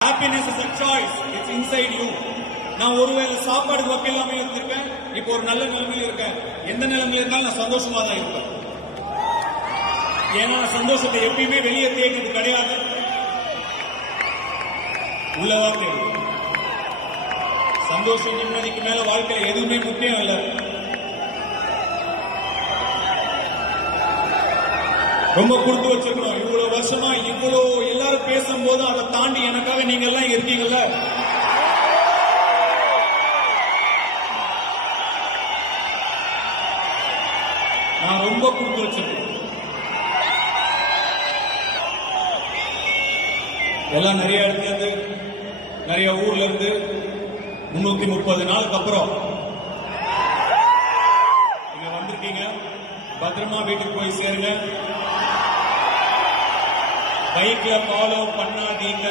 Happiness is a choice. It's inside you. நான் ஒருவேளை சாப்பாடுக்கு வக்கில்லாம இருந்திருக்கேன், இப்போ ஒரு நல்ல நிலைமையில இருக்கேன். எந்த நிலைமையில இருந்தாலும் நான் சந்தோஷமா தான் இருப்பேன். ஏன்னா சந்தோஷத்தை எப்பயுமே வெளியே தேடினது கிடையாது, உள்ளதான் தேடும். சந்தோஷம் நிம்மதிக்கு மேல வாழ்க்கையில எதுவுமே முக்கியம் இல்லை. ரொம்ப கொடுத்து வச்சிருக்கணும். இவ்வளவு வருஷமா இவ்வளவு எல்லாரும் பேசும்போது அதை தாண்டி எனக்காக நீங்க எல்லாம் இருக்கீங்கல்ல, நான் ரொம்ப கொடுத்து வச்சிருக்கேன். எல்லாம் நிறைய இடத்துல இருந்து, நிறைய ஊர்ல இருந்து 330 நாளுக்கு அப்புறம் நீங்க வந்திருக்கீங்க. பத்திரமா வீட்டுக்கு போய் சேருங்க. பைக்ல ஃபாலோ பண்ணாதீங்க.